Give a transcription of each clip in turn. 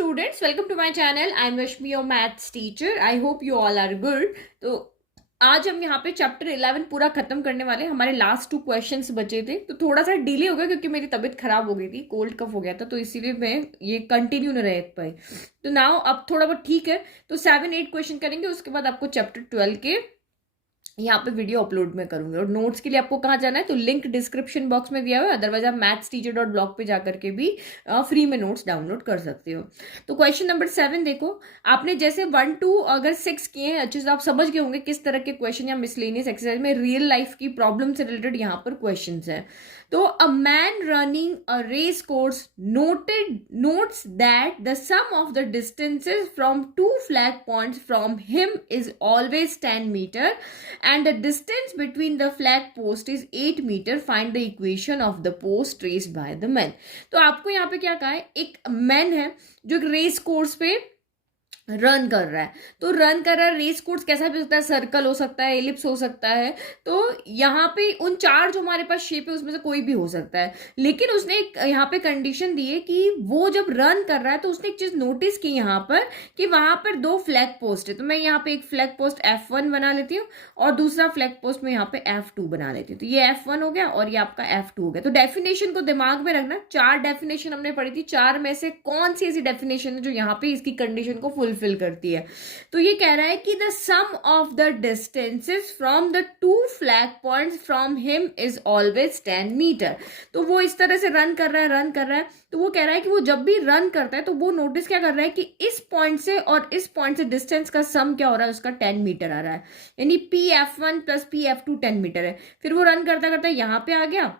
students, welcome to my channel. I'm Rashmi, your maths teacher. I hope you all are good. तो आज हम यहाँ पे chapter 11 पूरा खत्म करने वाले हैं. हमारे लास्ट 2 क्वेश्चंस बचे थे, तो थोड़ा सा डिले हो गया क्योंकि मेरी तबीयत खराब हो गई थी, कोल्ड कफ हो गया था, तो इसीलिए मैं ये कंटिन्यू न रह पाई. तो नाउ अब थोड़ा बहुत ठीक है, तो 7-8 क्वेश्चन करेंगे. उसके बाद आपको चैप्टर 12 के यहाँ पे वीडियो अपलोड में करूंगी. और नोट्स के लिए आपको कहाँ जाना है, तो लिंक डिस्क्रिप्शन बॉक्स में दिया हुआ है. अदरवाइज आप mathsteacher.blog पे जाकर के भी फ्री में नोट्स डाउनलोड कर सकते हो. तो क्वेश्चन नंबर 7 देखो. आपने जैसे 1 2 अगर 6 किए हैं अच्छे से, आप समझ गए होंगे किस तरह के क्वेश्चन या मिसलेनियस एक्सरसाइज में रियल लाइफ की प्रॉब्लम से रिलेटेड यहाँ पर क्वेश्चन है. तो a man running a race course notes that the sum of the distances from 2 flag points from him is always 10 meter and the distance between the flag post is 8 meter. Find the equation of the post traced by the man. तो आपको यहाँ पे क्या कहा है, एक man है जो एक रेस कोर्स पे रन कर रहा है. तो रन कर रहा है, रेस कोर्स कैसा भी हो सकता है, सर्कल हो सकता है, एलिप्स हो सकता है. तो यहाँ पे उन 4 जो हमारे पास शेप है उसमें से कोई भी हो सकता है. लेकिन उसने एक यहाँ पे कंडीशन दी है कि वो जब रन कर रहा है तो उसने एक चीज नोटिस की यहाँ पर कि वहां पर 2 फ्लैग पोस्ट है. तो मैं यहाँ पे एक फ्लैग पोस्ट F1 बना लेती हूँ और दूसरा फ्लैग पोस्ट में यहाँ पे F2 बना लेती हूँ. तो ये F1 हो गया और ये आपका F2 हो गया. तो डेफिनेशन को दिमाग में रखना. 4 डेफिनेशन हमने पढ़ी थी, 4 में से कौन सी ऐसी डेफिनेशन है जो यहाँ पे इसकी कंडीशन को फुलफिल करती है. तो ये कह रहा है कि the sum of the distances from the 2 flag points from him is always 10 metre. तो वो इस तरह से रन कर रहा है. तो वो कह रहा है कि वो जब भी रन करता है तो वो नोटिस क्या कर रहा है कि इस पॉइंट से और इस पॉइंट से डिस्टेंस का सम क्या हो रहा है, उसका 10 मीटर आ रहा है. यानी PF1 प्लस PF2 10 मीटर है. फिर वो रन करता करता यहाँ पे आ गया,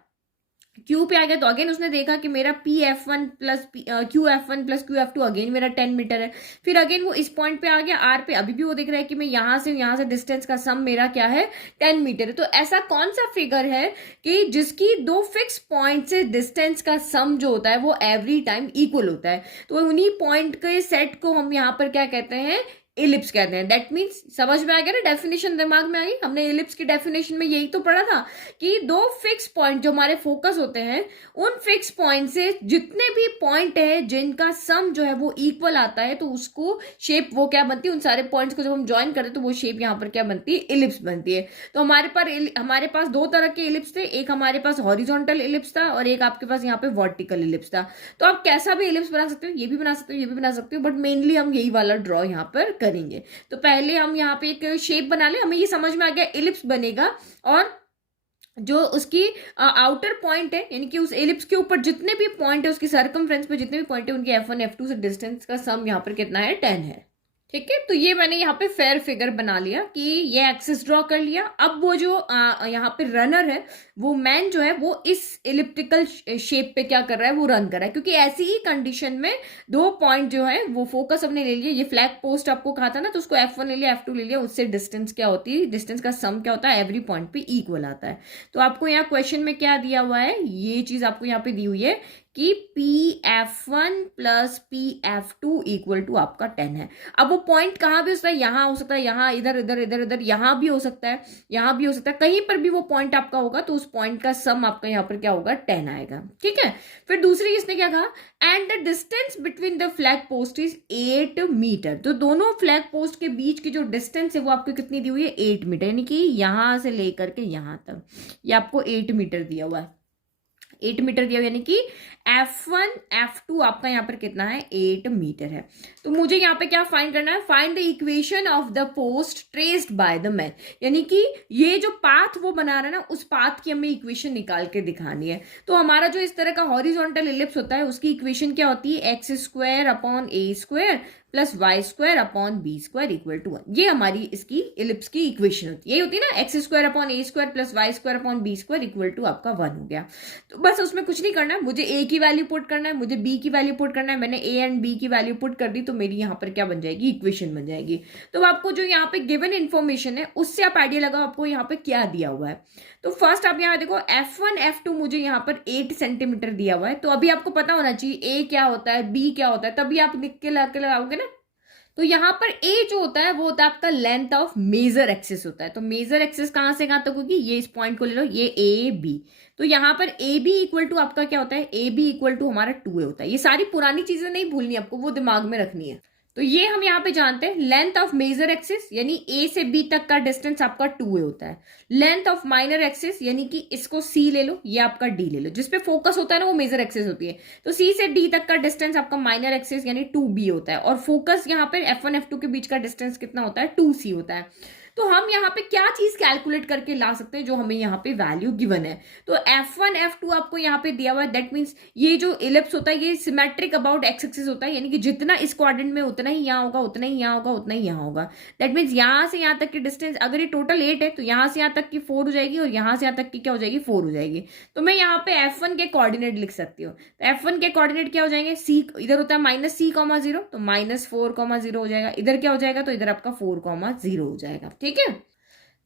क्यू पे आ गया. तो अगेन उसने देखा कि मेरा PF1 plus QF1 plus QF2 again मेरा 10 मीटर है. फिर अगेन वो इस पॉइंट पे आ गया R पे. अभी भी वो देख रहा है कि मैं यहाँ से डिस्टेंस का सम मेरा क्या है, 10 मीटर है. तो ऐसा कौन सा फिगर है कि जिसकी 2 फिक्स पॉइंट से डिस्टेंस का सम जो होता है वो एवरी टाइम इक्वल होता है. तो उन्हीं पॉइंट के सेट को हम यहाँ पर क्या कहते हैं, एलिप्स कहते हैं. दैट मीन्स समझ में आ गया ना, डेफिनेशन दिमाग में आ गई. हमने एलिप्स की डेफिनेशन में यही तो पढ़ा था कि 2 फिक्स पॉइंट जो हमारे फोकस होते हैं, उन फिक्स पॉइंट से जितने भी पॉइंट है जिनका सम जो है वो इक्वल आता है, तो उसको शेप वो क्या बनती है, उन सारे पॉइंट्स को जब हम ज्वाइन करते हैं तो वो शेप यहाँ पर क्या बनती है, एलिप्स बनती है. तो हमारे पास 2 तरह के एलिप्स थे. एक हमारे पास हॉरिजॉन्टल एलिप्स था और एक आपके पास यहाँ पे वर्टिकल एलिप्स था. तो आप कैसा भी एलिप्स बना सकते हो, ये भी बना सकते हो, ये भी बना सकते हो, बट मेनली हम यही वाला ड्रॉ यहाँ पर करेंगे. तो पहले हम यहाँ पे एक शेप बना ले. हमें ये समझ में आ गया एलिप्स बनेगा और जो उसकी आउटर पॉइंट है, यानी कि उस एलिप्स के ऊपर जितने भी पॉइंट है, उसकी सर्कमफ्रेंस पे जितने भी पॉइंट है, उनकी F1 F2 से डिस्टेंस का सम यहाँ पर कितना है, 10 है. ठीक है. तो ये मैंने यहाँ पे फेयर फिगर बना लिया कि ये एक्सिस ड्रॉ कर लिया. अब वो जो यहाँ पे रनर है, वो मैन जो है वो इस इलिप्टिकल शेप पे क्या कर रहा है, वो रन कर रहा है. क्योंकि ऐसी ही कंडीशन में 2 पॉइंट जो है वो फोकस हमने ले लिया. ये फ्लैग पोस्ट आपको कहा था ना, तो उसको F1 ले लिया, F2 ले लिया. उससे डिस्टेंस क्या होती है, डिस्टेंस का सम क्या होता है, एवरी पॉइंट पे इक्वल आता है. तो आपको यहाँ क्वेश्चन में क्या दिया हुआ है, ये चीज आपको यहाँ पे दी हुई है कि PF1 plus PF2 equal to आपका 10 है. अब वो पॉइंट कहाँ भी हो सकता है, यहाँ हो सकता है, यहाँ इधर इधर इधर इधर, यहाँ भी हो सकता है, यहाँ भी हो सकता है, कहीं पर भी वो पॉइंट आपका होगा तो उस पॉइंट का सम आपका यहाँ पर क्या होगा, 10 आएगा. ठीक है. फिर दूसरी इसने क्या कहा, and the distance between the flag post is 8 metre. तो दोनों फ्लैग पोस्ट के बीच की जो डिस्टेंस है वो आपको कितनी दी हुई है, 8 मीटर. यानी कि यहाँ से लेकर के यहाँ तक ये आपको 8 मीटर दिया हुआ है. 8 मीटर दिया, यानी कि F1 F2 आपका यहाँ पर कितना है, 8 मीटर है. तो मुझे यहाँ पे क्या फाइंड करना है, find the equation of the post traced by the man. यानी कि ये जो पाथ वो बना रहा है ना, उस पाथ की हमें इक्वेशन निकाल के दिखानी है. तो हमारा जो इस तरह का हॉरिजॉन्टल एलिप्स होता है उसकी इक्वेशन क्या होती है, x² / a² plus y² / b² equal to 1. ये हमारी इसकी एलिप्स की इक्वेशन होती है. यही होती है ना, x² / a² plus y² / b² equal to आपका 1 हो गया. तो बस उसमें कुछ नहीं करना है, मुझे a की वैल्यू पुट करना है, मुझे b की वैल्यू पुट करना है. मैंने a एंड b की वैल्यू पुट कर दी तो मेरी यहाँ पर क्या बन जाएगी, इक्वेशन बन जाएगी. तो आपको जो यहाँ पे गिवन इन्फॉर्मेशन है उससे आप आइडिया लगाओ आपको यहाँ पे क्या दिया हुआ है. तो फर्स्ट आप यहाँ देखो, F1 F2 मुझे यहाँ पर 8 सेंटीमीटर दिया हुआ है. तो अभी आपको पता होना चाहिए a क्या होता है, b क्या होता है, तभी आप लिख के लगाओगे ना. तो यहाँ पर ए जो होता है वो होता है आपका लेंथ ऑफ मेजर एक्सिस होता है। तो मेजर एक्सिस कहां से कहां तक होगी, ये इस पॉइंट को ले लो, ये ए बी। तो यहाँ पर ए बी इक्वल टू आपका क्या होता है, ए बी इक्वल टू हमारा 2a होता है। ये सारी पुरानी चीजें नहीं भूलनी आपको, वो दिमाग में रखनी है। तो ये हम यहाँ पे जानते हैं लेंथ ऑफ मेजर एक्सिस यानी ए से बी तक का डिस्टेंस आपका 2a होता है। लेंथ ऑफ माइनर एक्सिस यानी कि इसको सी ले लो, ये आपका डी ले लो, जिसपे फोकस होता है ना वो मेजर एक्सिस होती है। तो सी से डी तक का डिस्टेंस आपका माइनर एक्सिस यानी 2b होता है, और फोकस यहाँ पे F1 F2 के बीच का डिस्टेंस कितना होता है, 2c होता है। तो हम यहाँ पे क्या चीज कैलकुलेट करके ला सकते हैं जो हमें यहाँ पे वैल्यू गिवन है। तो F1 F2 आपको यहाँ पे दिया हुआ है, दैट मीन्स ये जो इलिप्स होता है ये सिमेट्रिक अबाउट एक्स एक्सिस होता है, यानी कि जितना इस क्वाड्रेंट में उतना ही यहाँ होगा, उतना ही यहाँ होगा, उतना ही यहाँ होगा। दैट मीन्स यहाँ से यहाँ तक की डिस्टेंस, अगर ये टोटल 8 है तो यहाँ से यहाँ तक की 4 हो जाएगी, और यहाँ से यहाँ तक की क्या हो जाएगी, 4 हो जाएगी। तो मैं यहाँ पे F1 के कोऑर्डिनेट लिख सकती हूँ। तो F1 के कोऑर्डिनेट क्या हो जाएंगे, सी इधर होता है -c,0, तो -4,0 हो जाएगा। इधर क्या हो जाएगा, तो इधर आपका 4,0 हो जाएगा। ठीक है,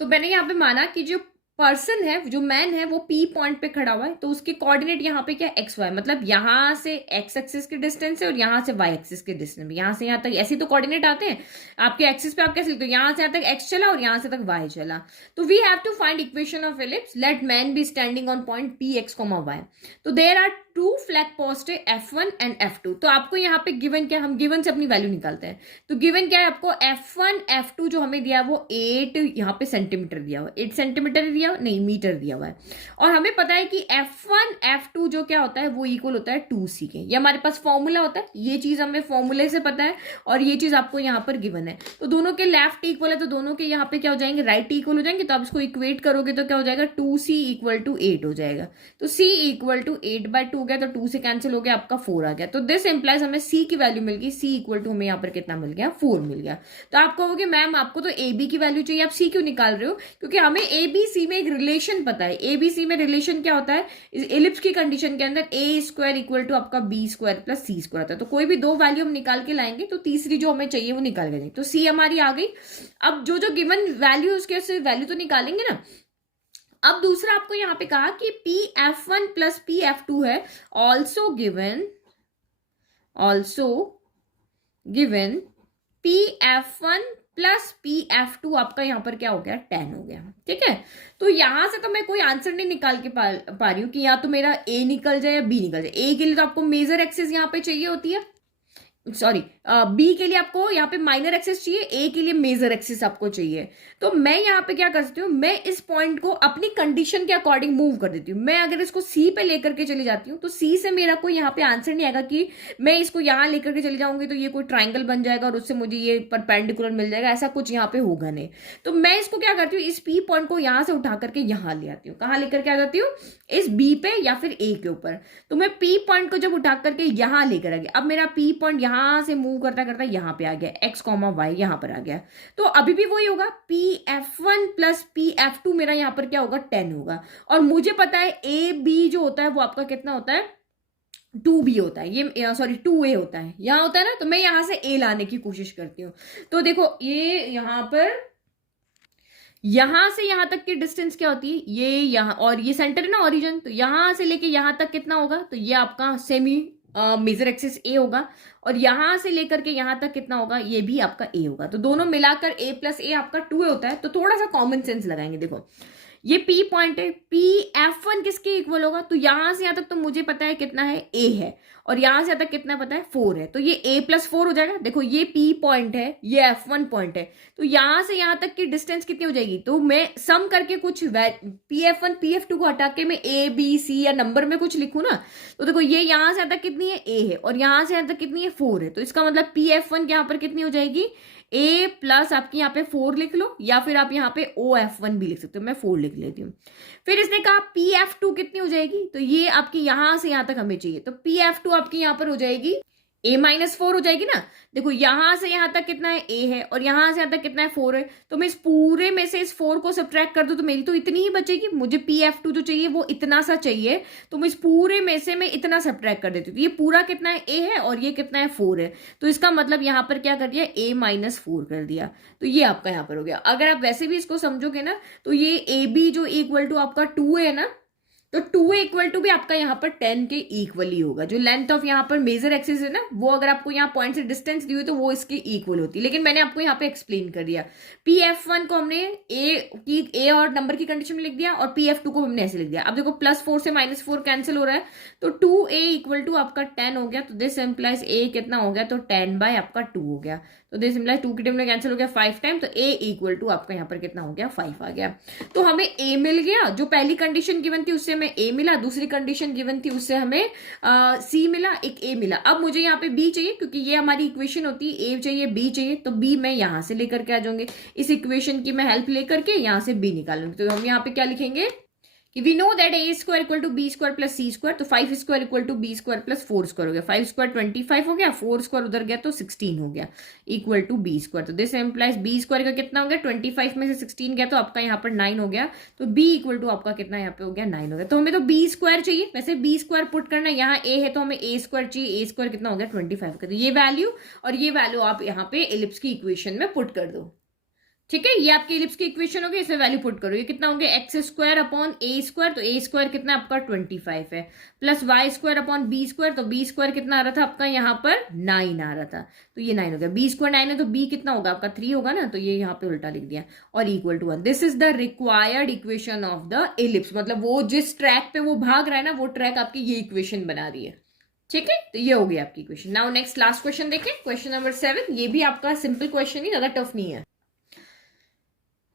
तो मैंने यहाँ पे माना कि जो पर्सन है, जो मैन है, वो पी पॉइंट पे खड़ा हुआ है, तो उसके कोऑर्डिनेट यहाँ पे क्या, एक्स वाई, मतलब यहाँ से एक्स एक्सिस के डिस्टेंस है और यहाँ से वाई एक्सिस के डिस्टेंस, यहाँ से यहाँ तक ऐसे तो कोऑर्डिनेट आते हैं आपके एक्सिस पे। आप कैसे लिखते हो, यहाँ से यहाँ तक एक्स चला और यहाँ से तक वाई चला। तो we have to find equation of ellipse, let man be standing on point P X comma Y. तो देयर आर 2 फ्लैग पोस्ट है, F1 एंड F2। तो आपको यहाँ पे गिवन क्या, हम गिवन से अपनी वैल्यू निकालते हैं। तो गिवन क्या है आपको, F1 F2 जो हमें दिया है वो 8 यहाँ पे सेंटीमीटर दिया हुआ है, 8 सेंटीमीटर दिया हुआ, नहीं मीटर दिया हुआ है। और हमें पता है कि F1 F2 जो क्या होता है वो इक्वल होता है 2c के। ये हमारे पास फॉर्मूला होता है, ये चीज हमें फॉर्मूले से पता है, और ये चीज आपको यहाँ पर गिवन है। तो दोनों के लेफ्ट इक्वल है, तो दोनों के यहाँ पे क्या हो जाएंगे, राइट इक्वल हो जाएंगे। तो आप इसको इक्वेट करोगे तो क्या हो जाएगा, 2c इक्वल टू 8 हो जाएगा। तो c इक्वल टू 8/2 गया, तो 2 से कैंसिल हो गया, आपका 4 आ गया। तो दिस इंप्लाइज हमें c की वैल्यू मिल गई, c इक्वल टू हमें यहाँ पर कितना मिल गया, 4 मिल गया। तो आप कहोगे मैम आपको तो ए बी की वैल्यू चाहिए, आप c क्यों निकाल रहे हो, क्योंकि हमें ए बी सी में एक रिलेशन पता है। ए बी सी में रिलेशन क्या होता है, इलिप्स की कंडीशन के अंदर ए स्क्वायर इक्वल टू आपका B square plus C square आता है। तो कोई भी दो वैल्यू हम निकाल के लाएंगे तो तीसरी जो हमें चाहिए वो निकाल के जाएंगे। तो सी हमारी आ गई। अब जो जो गिवन वैल्यू उसके वैल्यू तो निकालेंगे ना। अब दूसरा आपको यहां पे कहा कि P F1 plus P F2 है, also given P F1 plus P F2 आपका यहां पर क्या हो गया, 10 हो गया। ठीक है, तो यहां से तो मैं कोई आंसर नहीं निकाल के पा रही हूं कि या तो मेरा ए निकल जाए या बी निकल जाए। ए के लिए तो आपको मेजर एक्सिस यहां पे चाहिए होती है, सॉरी बी के लिए आपको यहाँ पे माइनर एक्सिस चाहिए, ए के लिए मेजर एक्सिस आपको चाहिए। तो मैं यहाँ पे क्या कर सकती हूँ, मैं इस पॉइंट को अपनी कंडीशन के अकॉर्डिंग मूव कर देती हूँ। मैं अगर इसको सी पे लेकर के चली जाती हूँ तो सी से मेरा कोई यहाँ पे आंसर नहीं आएगा कि मैं इसको यहाँ लेकर के चली जाऊंगी तो ये कोई ट्राइंगल बन जाएगा और उससे मुझे ये परपेंडिकुलर मिल जाएगा, ऐसा कुछ यहाँ पे होगा नहीं। तो मैं इसको क्या करती हूँ, इस पी पॉइंट को यहाँ से उठा करके यहाँ ले आती हूँ। कहाँ लेकर के आ जाती हूँ, इस बी पे या फिर ए के ऊपर। तो मैं पी पॉइंट को जब उठा करके यहाँ लेकर आ गया, अब मेरा पी पॉइंट यहाँ से मूव करता करता यहाँ पे आ गया, एक्स कॉमा वाई यहाँ पर आ गया। तो अभी भी वही होगा, P F1 plus P F2 मेरा यहाँ पर क्या होगा, 10 होगा। और मुझे पता है ए बी जो होता है वो आपका कितना होता है, 2b होता है, ये सॉरी 2a होता है, यहाँ होता है ना। तो मैं यहाँ से a लाने की कोशिश करती हूँ। तो देखो ये यहाँ पर, यहां से यहां तक की डिस्टेंस क्या होती है, ये यहाँ, और ये सेंटर है ना ओरिजिन, तो यहां से लेके यहां तक कितना होगा, तो ये आपका सेमी मेजर एक्सिस ए होगा। और यहां से लेकर के यहां तक कितना होगा, ये भी आपका ए होगा। तो दोनों मिलाकर a प्लस ए आपका 2a होता है। तो थोड़ा सा कॉमन सेंस लगाएंगे। देखो ये P पॉइंट है, P F1 किसके इक्वल होगा, तो यहां से यहां तक तो मुझे पता है कितना है, A है, और यहां से यहां तक कितना पता है, 4 है। तो ये A प्लस 4 हो जाएगा। देखो ये P पॉइंट है, ये F1 पॉइंट है, तो यहां से यहां तक की डिस्टेंस कितनी हो जाएगी, तो मैं सम करके कुछ PF1 PF2 को हटा के मैं A B C या नंबर में कुछ लिखूं ना। तो देखो ये यहां से यहां तक कितनी है, A है, और यहां से यहां तक कितनी है, 4 है। तो इसका मतलब PF1 यहाँ पर कितनी हो जाएगी, a प्लस आपकी यहाँ पे 4 लिख लो, या फिर आप यहाँ पे OF1 भी लिख सकते हो। मैं 4 लिख लेती हूँ। फिर इसने कहा PF2 कितनी हो जाएगी, तो ये आपकी यहां से यहां तक हमें चाहिए। तो PF2 आपकी यहाँ पर हो जाएगी A-4 हो जाएगी ना। देखो यहां से यहां तक कितना है, A है, और यहां से यहां तक कितना है, 4 है। तो मैं इस पूरे में से इस 4 को सब्ट्रैक्ट कर दूं तो मेरी तो इतनी ही बचेगी। मुझे PF2 जो चाहिए वो इतना सा चाहिए, तो मैं इस पूरे में से मैं इतना सब्ट्रैक्ट कर देती हूँ। ये पूरा कितना है, A है, और ये कितना है, 4 है। तो इसका मतलब यहाँ पर क्या कर दिया, A-4 कर दिया। तो ये आपका यहाँ पर हो गया। अगर आप वैसे भी इसको समझोगे ना, तो ये AB जो इक्वल टू आपका 2 है ना, तो 2a इक्वल टू भी आपका यहाँ पर 10 के इक्वली होगा। जो लेंथ ऑफ यहाँ पर मेजर एक्सिस है ना, वो अगर आपको यहाँ पॉइंट से डिस्टेंस दी हुई तो वो इसके इक्वल होती है, लेकिन मैंने आपको यहाँ पे एक्सप्लेन कर दिया। pf1 को हमने ए और नंबर की कंडीशन में लिख दिया, और pf2 को हमने ऐसे लिख दिया। अब देखो +4 से -4 कैंसिल हो रहा है, तो 2a इक्वल टू आपका 10 हो गया, तो दिस इम्प्लाइज a कितना हो गया, तो 10 बाय आपका 2 हो गया, तो दिस इम्प्लाइज 2 की टर्म में कैंसिल हो गया 5 टाइम, तो a इक्वल टू आपका यहाँ पर कितना हो गया, 5 आ गया। तो हमें a मिल गया, जो पहली कंडीशन गिवन थी उससे हमें a मिला, दूसरी कंडीशन गिवन थी उससे हमें c मिला, एक a मिला। अब मुझे यहाँ पे b चाहिए, क्योंकि ये हमारी इक्वेशन होती है, a चाहिए b चाहिए, तो b मैं यहाँ से लेकर के आ जाऊंगी, इस इक्वेशन की मैं हेल्प लेकर के यहाँ से b निकालूंगी। तो हम यहाँ पे क्या लिखेंगे कि we know that A square equal to B square plus C square, तो 5 square equal to B square plus 4 square हो गया, 5 स्क्वायर 25 हो गया, 4 स्क्वायर उधर गया तो 16 हो गया, इक्वल टू बी स्क्वायर। तो दिस एम्प्लाइज बी स्क्वायर का कितना हो गया, 25 में से 16 गया तो आपका यहाँ पर 9 हो गया, तो बी इक्वल टू आपका कितना यहाँ पे हो गया, 9 हो गया। तो हमें तो बी स्क्वायर चाहिए, वैसे बी स्क्वायर पुट करना, यहाँ ए है तो हमें ए स्क्वायर चाहिए, ए स्क्वायर कितना हो गया 25 का, तो ये वैल्यू और ये वैल्यू आप यहाँ पे एलिप्स की इक्वेशन में पुट कर दो। ठीक है, ये आपकी एलिप्स की इक्वेशन होगी, इसमें वैल्यू पुट करो, ये कितना हो गया X square upon A square, तो ए स्क्वायर कितना आपका 25 है, plus Y square upon B square, तो बी स्क्वायर कितना आ रहा था आपका यहाँ पर 9 आ रहा था, तो ये 9 हो गया, बी स्क्वायर 9 है तो बी कितना होगा आपका 3 होगा ना, तो ये यहाँ पे उल्टा लिख दिया, और equal to 1। This is the required equation of the ellipse, मतलब वो जिस ट्रैक पे वो भाग रहा है ना, वो ट्रैक आपकी ये इक्वेशन बना रही है। ठीक है, तो ये हो गई आपकी equation. Now next last question देखें, क्वेश्चन नंबर 7, ये भी आपका सिंपल क्वेश्चन ही, ज्यादा टफ नहीं है।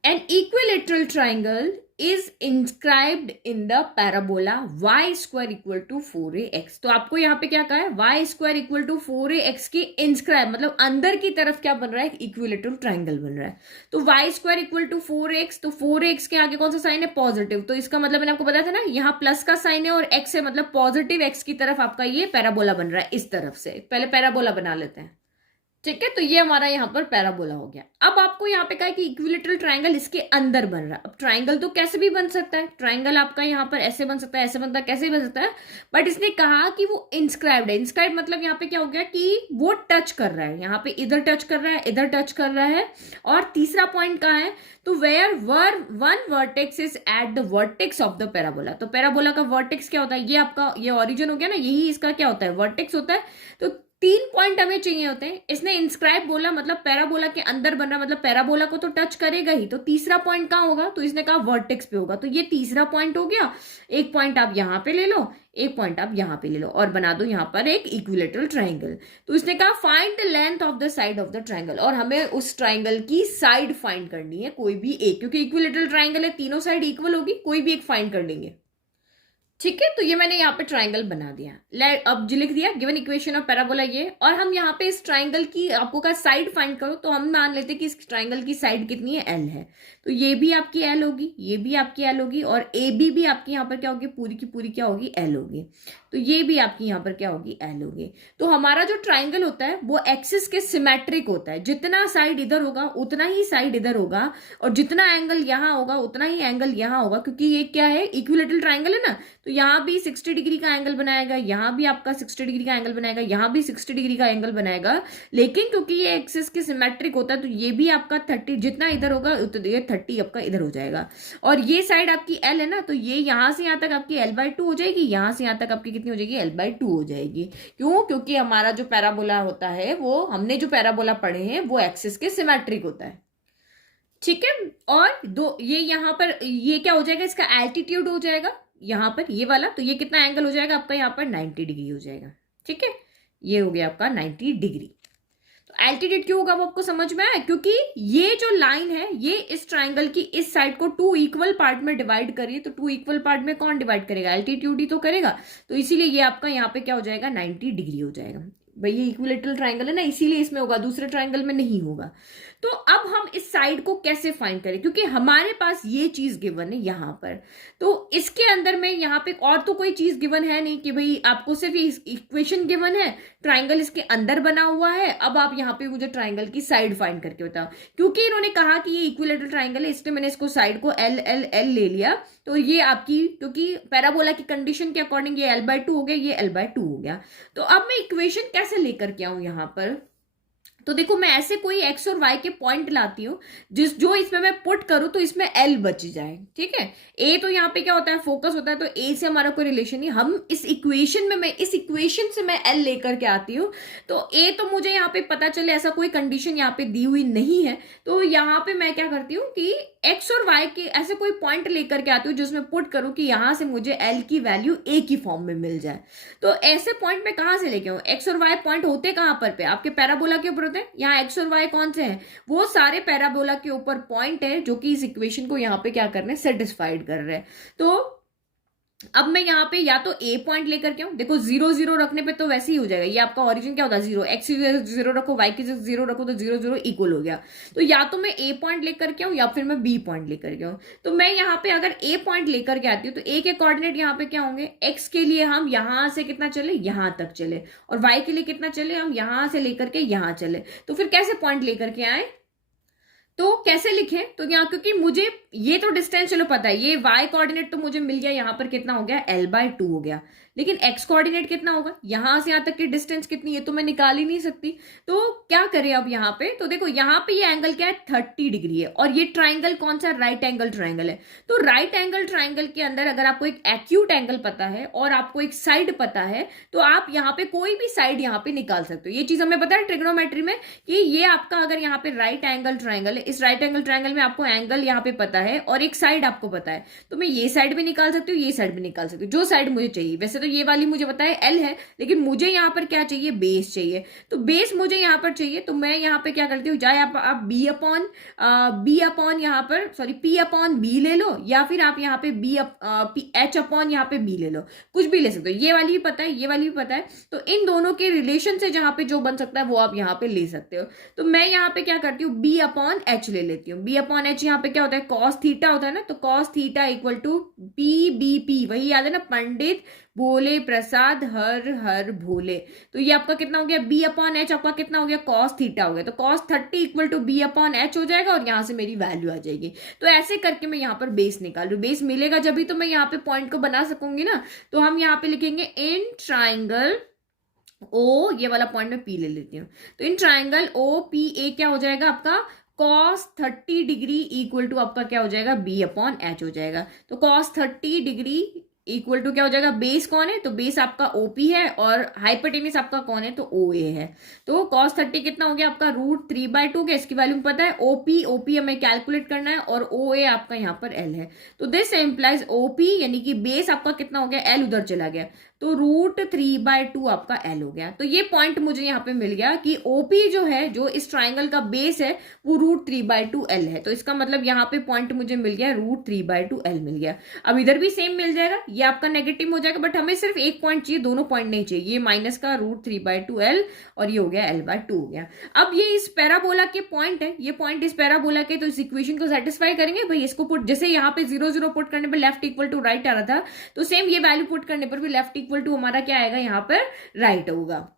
An equilateral triangle is inscribed in the parabola y square equal to 4ax। तो आपको यहाँ पे क्या कहा है, y square equal to 4ax की inscribe मतलब अंदर की तरफ क्या बन रहा है, इक्विलेटरल ट्राइंगल बन रहा है। तो y square equal to 4x, तो 4x के आगे कौन सा साइन है, पॉजिटिव, तो इसका मतलब मैंने आपको बताया था ना, यहाँ प्लस का साइन है और x है, मतलब पॉजिटिव x की तरफ आपका ये पैराबोला बन रहा है, इस तरफ से पहले पैराबोला बना लेते हैं। ठीक है, तो ये हमारा यहाँ पर पैराबोला हो गया। अब आपको यहाँ पे कहा है कि इक्विलेटरल ट्राइंगल इसके अंदर बन रहा है। अब ट्राइंगल तो कैसे भी बन सकता है, ट्राइंगल आपका यहाँ पर ऐसे बन सकता है, ऐसे बनता है, कैसे भी बन सकता है, बट इसने कहा कि वो इंस्क्राइब्ड है। इंस्क्राइब्ड मतलब यहाँ पे क्या हो गया कि वो टच कर रहा है, यहाँ पे इधर टच कर रहा है, इधर टच कर रहा है। और तीसरा पॉइंट कहाँ है, तो where one vertex is at the vertex of the parabola. तो पैराबोला का वर्टेक्स क्या होता है, ये आपका ये ओरिजिन हो गया ना, यही इसका क्या होता है, वर्टेक्स होता है। तो 3 पॉइंट हमें चाहिए होते हैं। इसने इंस्क्राइब बोला मतलब पैराबोला के अंदर बन रहा, मतलब पैराबोला को तो टच करेगा ही, तो तीसरा पॉइंट कहाँ होगा, तो इसने कहा वर्टेक्स पे होगा, तो ये तीसरा पॉइंट हो गया। एक पॉइंट आप यहाँ पे ले लो, एक पॉइंट आप यहाँ पे ले लो, और बना दो यहाँ पर एक इक्विलेटरल ट्राइंगल। तो इसने कहा find the length of the side of the triangle, और हमें उस ट्राइंगल की साइड फाइंड करनी है, कोई भी एक, क्योंकि इक्विलेटरल ट्राइंगल है, तीनों साइड इक्वल होगी, कोई भी एक फाइंड कर लेंगे। ठीक है, तो ये मैंने यहाँ पे ट्राइंगल बना दिया, अब जो लिख दिया गिवन इक्वेशन ऑफ पैराबोला ये, और हम यहाँ पे इस ट्राइंगल की आपको का साइड फाइंड करो, तो हम मान लेते हैं कि इस ट्राइंगल की साइड कितनी है, एल है, तो ये भी आपकी एल होगी, ये भी आपकी एल होगी, और ए बी भी आपकी यहाँ पर क्या होगी, पूरी की पूरी क्या होगी, एल होगी, तो ये भी आपकी यहाँ पर क्या होगी, एल होगी। तो हमारा जो ट्राइंगल होता है वो एक्सिस के सिमेट्रिक होता है, जितना साइड इधर होगा उतना ही साइड इधर होगा, और जितना एंगल यहाँ होगा उतना ही एंगल यहाँ होगा, क्योंकि ये क्या है, इक्विलेटरल ट्राइंगल है ना, तो यहाँ भी 60 डिग्री का एंगल बनाएगा, यहाँ भी आपका 60 डिग्री का एंगल बनाएगा, यहाँ भी 60 डिग्री का एंगल बनाएगा, लेकिन क्योंकि ये एक्सिस के सिमेट्रिक होता है तो ये भी आपका 30, जितना इधर होगा उतना ये 30 आपका इधर हो जाएगा। और ये साइड आपकी एल है ना, तो ये यहाँ से यहाँ तक आपकी l/2 हो जाएगी, यहाँ से यहाँ तक आपकी कितनी हो जाएगी, l/2 हो जाएगी। क्यों, क्योंकि हमारा जो पैराबोला होता है, वो हमने जो पैराबोला पढ़े हैं वो एक्सिस के सिमेट्रिक होता है। ठीक है, और दो ये यहाँ पर ये क्या हो जाएगा, इसका एल्टीट्यूड हो जाएगा यहाँ पर ये वाला, तो ये कितना एंगल हो जाएगा आपका यहाँ पर 90 डिग्री हो जाएगा। ठीक है, ये हो गया आपका 90 डिग्री। तो एल्टीट्यूड क्यों होगा वो आपको समझ में आया, क्योंकि ये जो लाइन है ये इस ट्राइंगल की इस साइड को 2 इक्वल पार्ट में डिवाइड करिए, तो 2 इक्वल पार्ट में कौन डिवाइड करेगा, एल्टीट्यूड ही तो करेगा, तो इसीलिए ये आपका यहाँ पे क्या हो जाएगा, 90 डिग्री हो जाएगा। भाई ये इक्विलेटरल ट्राइंगल है ना, इसीलिए इसमें होगा, दूसरे ट्राइंगल में नहीं होगा। तो अब हम इस साइड को कैसे फाइंड करें, क्योंकि हमारे पास ये चीज गिवन है यहाँ पर, तो इसके अंदर में यहाँ पे और तो कोई चीज गिवन है नहीं कि भाई आपको सिर्फ इक्वेशन गिवन है, ट्राइंगल इसके अंदर बना हुआ है, अब आप यहाँ पे मुझे ट्राइंगल की साइड फाइंड करके बताओ। क्योंकि इन्होंने कहा कि ये इक्विलेटरल ट्राइंगल है, इसलिए मैंने इसको साइड को एल एल एल ले लिया, तो ये आपकी, क्योंकि पैराबोला की कंडीशन के अकॉर्डिंग ये l/2 हो गया, ये l/2 हो गया। तो अब मैं इक्वेशन कैसे लेकर के आऊं यहाँ पर, तो देखो मैं ऐसे कोई एक्स और वाई के पॉइंट लाती हूँ जो इसमें मैं पुट करूँ तो इसमें एल बच जाए, ठीक है। ए तो यहाँ पे क्या होता है, फोकस होता है, तो ए से हमारा कोई रिलेशन नहीं। हम इस इक्वेशन में, मैं इस इक्वेशन से मैं एल लेकर के आती हूँ, तो ए तो मुझे यहाँ पे पता चले ऐसा कोई कंडीशन यहाँ पे दी हुई नहीं है, तो यहाँ पे मैं क्या करती हूँ कि एक्स और वाई के ऐसे कोई पॉइंट लेकर के आती हूँ जिसमें पुट करूँ कि यहां से मुझे एल की वैल्यू ए की फॉर्म में मिल जाए। तो ऐसे पॉइंट मैं कहां से लेके आऊं, एक्स और वाई पॉइंट होते कहां पर पे, आपके पैराबोला के ऊपर होते हैं। यहाँ एक्स और वाई कौन से हैं, वो सारे पैराबोला के ऊपर पॉइंट है जो कि इस इक्वेशन को यहाँ पे क्या कर रहे हैं, सेटिस्फाइड कर रहे हैं। तो अब मैं यहाँ पे या तो ए पॉइंट लेकर के आऊं, देखो जीरो जीरो रखने पे तो वैसे ही हो जाएगा, ये आपका ओरिजिन क्या होता है जीरो, एक्स की जीरो रखो, वाई की जीरो रखो, तो जीरो जीरो इक्वल हो गया। तो या तो मैं ए पॉइंट लेकर के आऊं या फिर मैं बी पॉइंट लेकर के आऊं। तो मैं यहाँ पे अगर ए पॉइंट लेकर के आती हूँ तो ए के कोऑर्डिनेट यहाँ पे क्या होंगे, एक्स के लिए हम यहां से कितना चले, यहां तक चले, और वाई के लिए कितना चले, हम यहां से लेकर के यहां चले। तो फिर कैसे पॉइंट लेकर के आए, तो कैसे लिखें, तो यहाँ क्योंकि मुझे ये तो डिस्टेंस चलो पता है, ये y कोऑर्डिनेट तो मुझे मिल गया, यहाँ पर कितना हो गया, l/2 हो गया, लेकिन x कोऑर्डिनेट कितना होगा, यहां से यहां तक की डिस्टेंस कितनी है, तो मैं निकाल ही नहीं सकती। तो क्या करें अब यहाँ पे, तो देखो यहाँ पे ये एंगल क्या है, 30 डिग्री है, और ये ट्राइंगल कौन सा, राइट एंगल ट्राइंगल है। तो राइट एंगल ट्राइंगल के अंदर अगर आपको एक एक्यूट एंगल पता है और आपको एक साइड पता है, तो आप यहाँ पे कोई भी साइड यहाँ पे निकाल सकते हो। ये चीज हमें पता है ट्रिग्नोमेट्री में कि ये आपका अगर यहाँ पे राइट एंगल ट्राइंगल है, इस राइट एंगल ट्राइंगल में आपको एंगल यहाँ पे पता है और एक साइड आपको पता है, तो मैं ये साइड भी निकाल सकती हूँ, ये साइड भी निकाल सकती हूँ, जो साइड मुझे चाहिए। वैसे तो ये वाली मुझे पता है एल है, लेकिन मुझे यहाँ पर क्या चाहिए, बेस चाहिए। तो बेस मुझे यहाँ पर चाहिए, तो मैं यहाँ पे क्या करती हूँ, चाहे आप बी अपॉन यहाँ पर सॉरी पी अपॉन बी ले लो, या फिर आप यहाँ पे एच अपॉन यहाँ पे बी ले लो, कुछ भी ले सकते हो। ये वाली भी पता है, ये वाली भी पता है, तो इन दोनों के रिलेशन से जहां पे जो बन सकता है वो आप यहाँ पे ले सकते हो। तो मैं यहाँ पे क्या करती हूँ, बी अपॉन एच ले लेती हूँ। बी अपॉन एच यहाँ पे क्या होता है, कॉस थीटा होता है ना, तो cos theta equal to P B P, वही याद है ना, पंडित भोले प्रसाद हर हर भोले। तो ये आपका कितना हो गया, बी अपॉन एच आपका कितना हो गया, कॉस थीटा हो गया, तो cos 30 equal to B upon H हो जाएगा, और यहां से मेरी वैल्यू आ जाएगी। तो ऐसे करके मैं यहाँ पर बेस निकाल लू, बेस मिलेगा जब भी तो मैं यहाँ पे पॉइंट को बना सकूंगी ना। तो हम यहाँ पे लिखेंगे इन ट्राइंगल ओ, ये वाला पॉइंट मैं पी ले लेती हूँ, तो in triangle O P A क्या हो जाएगा आपका, cos 30 डिग्री इक्वल टू आपका क्या हो जाएगा, b अपॉन एच हो जाएगा। तो cos 30 डिग्री इक्वल टू क्या हो जाएगा, बेस कौन है, तो बेस आपका ओपी है, और हाइपोटेनिस आपका कौन है, तो ओ ए है। तो cos 30 कितना हो गया आपका, √3/2 के, इसकी वैल्यू पता है, ओपी हमें कैलकुलेट करना है, और ओ ए आपका यहाँ पर एल है। तो दिस एम्प्लाइज ओपी, यानी कि बेस आपका कितना हो गया, एल उधर चला गया, तो √3/2 आपका एल हो गया। तो ये पॉइंट मुझे यहाँ पे मिल गया कि ओपी जो है, जो इस ट्राइंगल का बेस है, वो √3/2 एल है। तो इसका मतलब यहाँ पे पॉइंट मुझे मिल गया, √3/2 एल मिल गया। अब इधर भी सेम मिल जाएगा, ये आपका नेगेटिव हो जाएगा, बट हमें सिर्फ एक पॉइंट चाहिए, दोनों पॉइंट नहीं चाहिए। ये माइनस का √3/2 एल, और ये हो गया l/2 हो गया। अब ये इस पैराबोला के पॉइंट है, ये पॉइंट इस पैराबोला के, तो इस इक्वेशन को सेटिस्फाई करेंगे भाई। इसको पुट, जैसे यहाँ पे 0 0 पुट करने पर लेफ्ट इक्वल टू राइट आ रहा था, तो सेम ये वैल्यू पुट करने पर भी लेफ्ट इक्वल टू हमारा क्या आएगा, यहाँ पर राइट होगा।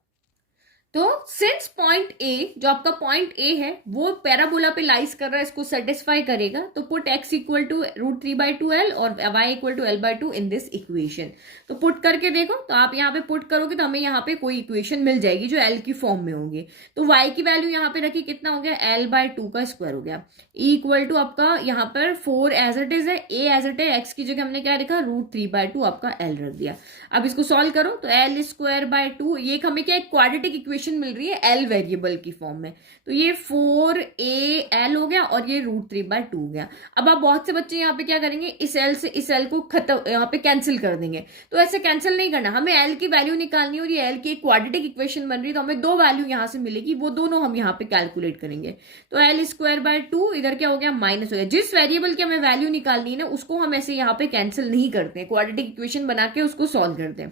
तो सिंस पॉइंट ए, जो आपका पॉइंट ए है, वो पैराबोला पे लाइज कर रहा है, इसको सेटिस्फाई करेगा, तो put x equal to √3/2 L और y equal to l/2 in this equation. तो पुट करके देखो, तो आप यहाँ पे पुट करोगे तो हमें यहाँ पे कोई इक्वेशन मिल जाएगी जो l की फॉर्म में होगी। तो y की वैल्यू यहाँ पे रखी, कितना हो गया, l/2 का स्क्वायर हो गया, इक्वल टू आपका यहाँ पर 4 एज इट इज है, a एज इट है, x की जगह हमने क्या लिखा, √3/2 आपका l रख दिया। अब इसको सॉल्व करो, तो l²/2, ये हमें क्या, क्वाड्रेटिक इक्वेशन मिल रही है एल वेरिएबल की फॉर्म में, तो ये 4al हो गया, और ये √3/2 हो गया। अब आप बहुत से बच्चे यहाँ पे क्या करेंगे, इस एल से इस एल को खत्म यहाँ पे कैंसिल कर देंगे, तो ऐसे कैंसिल नहीं करना, हमें एल की वैल्यू निकालनी है, और ये एल की एक क्वाड्रेटिक इक्वेशन बन रही है, तो हमें दो वैल्यू यहाँ से मिलेगी, वो दोनों हम यहाँ पे कैलकुलेट करेंगे। तो l²/2 इधर क्या हो गया, माइनस हो गया। जिस वेरिएबल की हमें वैल्यू निकालनी है ना, उसको हम ऐसे यहाँ पे कैंसिल नहीं करते हैं, क्वाड्रेटिक इक्वेशन बना के उसको सॉल्व करते हैं।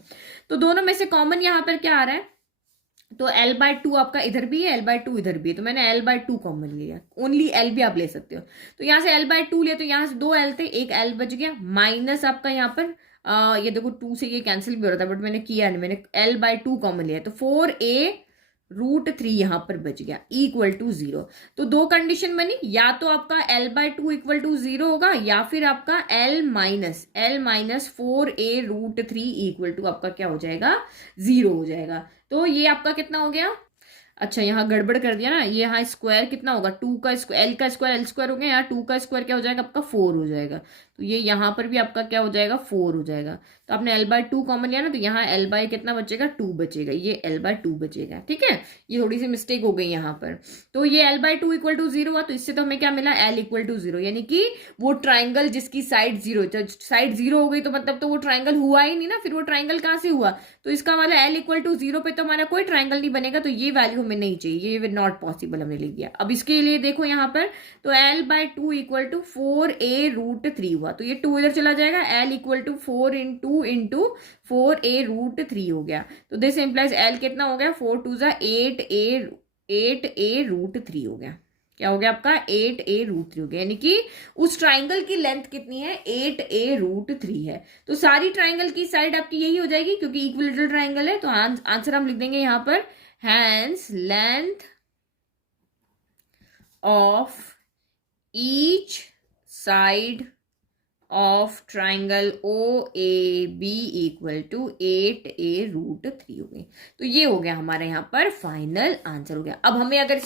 तो दोनों में से कॉमन यहाँ पर क्या आ रहा है, तो l/2 आपका इधर भी है, l/2 इधर भी है, तो मैंने l/2 कॉमन लिया, ओनली l भी आप ले सकते हो। तो यहाँ से l/2 लिया, तो यहाँ से 2 l थे, एक l बच गया, माइनस आपका यहाँ पर ये देखो 2 से ये कैंसिल भी हो रहा था, बट मैंने किया नहीं, मैंने l/2 कॉमन लिया, तो 4a√3 यहाँ पर बच गया, इक्वल टू 0। तो दो कंडीशन बनी, या तो आपका l/2 इक्वल टू 0 होगा, या फिर आपका l-4a√3 इक्वल टू आपका क्या हो जाएगा, 0 हो जाएगा। तो ये आपका कितना हो गया, अच्छा यहाँ गड़बड़ कर दिया ना, ये यहाँ स्क्वायर कितना होगा, 2 का स्क्वायर, एल का स्क्वायर एल स्क्वायर हो गया, यहाँ 2 का स्क्वायर क्या हो जाएगा आपका 4 हो जाएगा। तो ये यहाँ पर भी आपका क्या हो जाएगा 4 हो जाएगा। तो आपने L/2 कॉमन लिया ना, तो यहाँ L बाय कितना बचेगा 2 बचेगा, ये L/2 बचेगा। ठीक है, ये थोड़ी सी मिस्टेक हो गई यहाँ पर। तो ये L/2 इक्वल टू 0 हुआ, तो इससे तो हमें क्या मिला L इक्वल टू 0, यानी कि वो ट्राइंगल जिसकी साइड 0, साइड 0 हो गई तो मतलब तो वो ट्राइंगल हुआ ही नहीं ना, फिर वो ट्राइंगल कहाँ से हुआ। तो इसका मतलब L इक्वल टू 0 पे तो हमारा कोई ट्राइंगल नहीं बनेगा, तो ये वैल्यू हमें नहीं चाहिए, ये नॉट पॉसिबल हमने लिख दिया। अब इसके लिए देखो यहाँ पर, तो L/2 इक्वल टू 4a√3 हुआ, तो ये 2 इधर चला जाएगा, L इक्वल टू 4 × 4a√3 हो गया। तो दिस इंप्लाइज L कितना हो गया, 4 2 ज़ा 8a√3 हो गया। क्या हो गया आपका 8a√3 हो गया, यानी कि उस ट्राइंगल की लेंथ कितनी है 8a√3 है। तो सारी ट्राइंगल की साइड आपकी यही हो जाएगी क्योंकि इक्विलेटरल ट्राइंगल है। तो आंसर हम लिख देंगे यहाँ पर, hence length of each side of triangle OAB equal to 8a√3 हो गई। तो ये हो गया हमारा यहाँ पर फाइनल आंसर हो गया। अब हमें अगर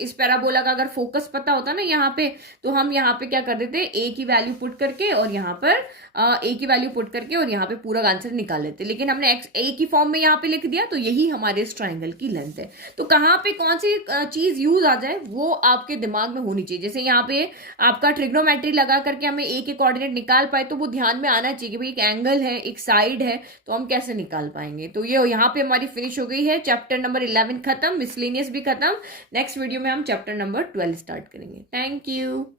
इस पैराबोला का अगर फोकस पता होता ना यहाँ पे, तो हम यहाँ पे क्या कर देते, a की वैल्यू पुट करके और यहाँ पर a की वैल्यू पुट करके और यहाँ पे पूरा आंसर निकाल लेते, लेकिन हमने a की फॉर्म में यहाँ पे लिख दिया, तो यही हमारे इस ट्राइंगल की लेंथ है। तो कहाँ पे कौन सी चीज यूज आ जाए वो आपके दिमाग में होनी चाहिए। जैसे यहाँ पे आपका ट्रिग्नोमेट्री लगा करके हमें a के कोऑर्डिनेट निकाल पाए, तो वो ध्यान में आना चाहिए कि भाई एक एंगल है एक साइड है, तो हम कैसे निकाल पाएंगे। तो ये यहाँ पे हमारी फिनिश हो गई है, चैप्टर नंबर 11 खत्म, मिसलेनियस भी खत्म। नेक्स्ट वीडियो में हम चैप्टर नंबर 12 स्टार्ट करेंगे। Thank you.